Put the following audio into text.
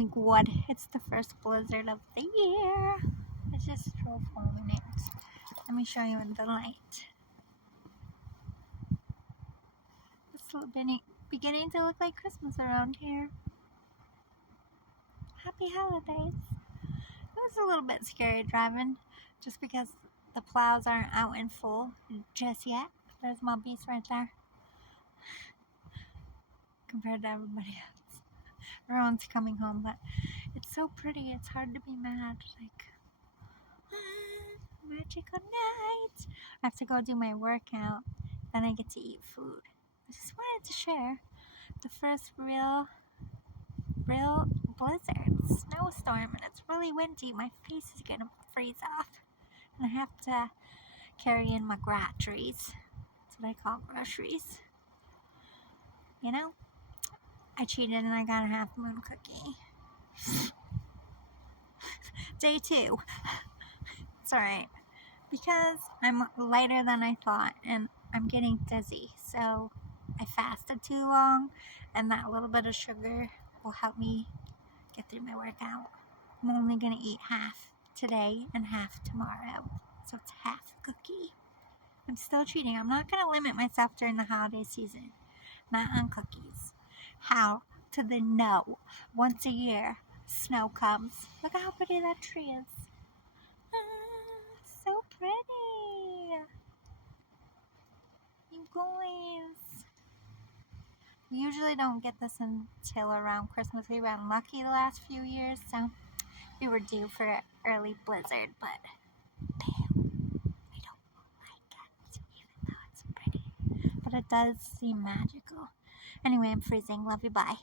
my god, it's the first blizzard of the year. It's just so 4 minutes. Let me show you in the light. It's beginning to look like Christmas around here. Happy holidays. It was a little bit scary driving just because the plows aren't out in full just yet. There's my beast right there compared to everybody else. Everyone's coming home, but it's so pretty. It's hard to be mad. Like, magical night. I have to go do my workout. Then I get to eat food. I just wanted to share the first real blizzard, snowstorm, and it's really windy. My face is gonna freeze off. And I have to carry in my groceries. That's what I call groceries. You know? I cheated and I got a half moon cookie. Day 2. It's alright. Because I'm lighter than I thought and I'm getting dizzy. So I fasted too long and that little bit of sugar will help me get through my workout. I'm only going to eat half today and half tomorrow. So it's half cookie. I'm still cheating. I'm not going to limit myself during the holiday season. Not on cookies. How to the no. Once a year, snow comes. Look how pretty that tree is. So pretty. You guys. We usually don't get this until around Christmas. We've been lucky the last few years, so we were due for an early blizzard, but we don't like it, even though it's pretty. But it does seem magical. Anyway, I'm freezing. Love you. Bye.